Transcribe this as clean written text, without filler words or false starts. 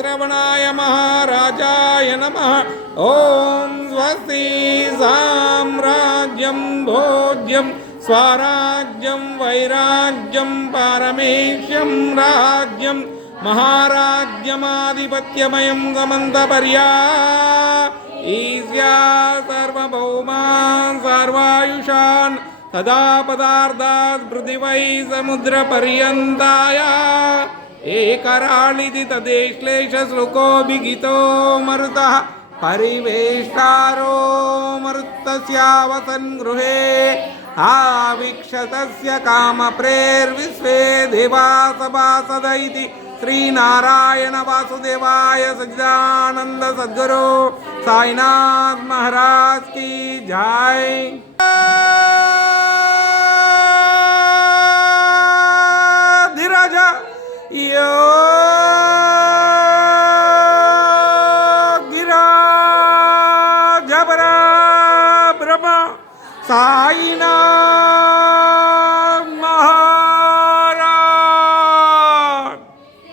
श्रवणाय महाराजाय नमः। ओम स्वस्ति साम्राज्यं भोज्यं स्वराज्यं वैराज्यं पारमेश्यं राज्यं महाराज्यमाधिपत्यमयं समन्तपर्या ईस्या सर्वभौमान् सर्वायुषान् सदा पदार्थात् पृथिवै समुद्रपर्यन्ताया एकराळिति तदेश्लेषश्लोकोऽभिगीतो मरुतः परिवेष्टारो मरुतस्यावसन् गृहे आवीक्षतस्य कामप्रेर्विश्वे देवा सभासद इति श्रीनारायण वासुदेवाय सच्चिदानंद सद्गुरु साईनाथ महाराज की जय। धीरज यो गिरा जबरा ब्रह्म साईनाथ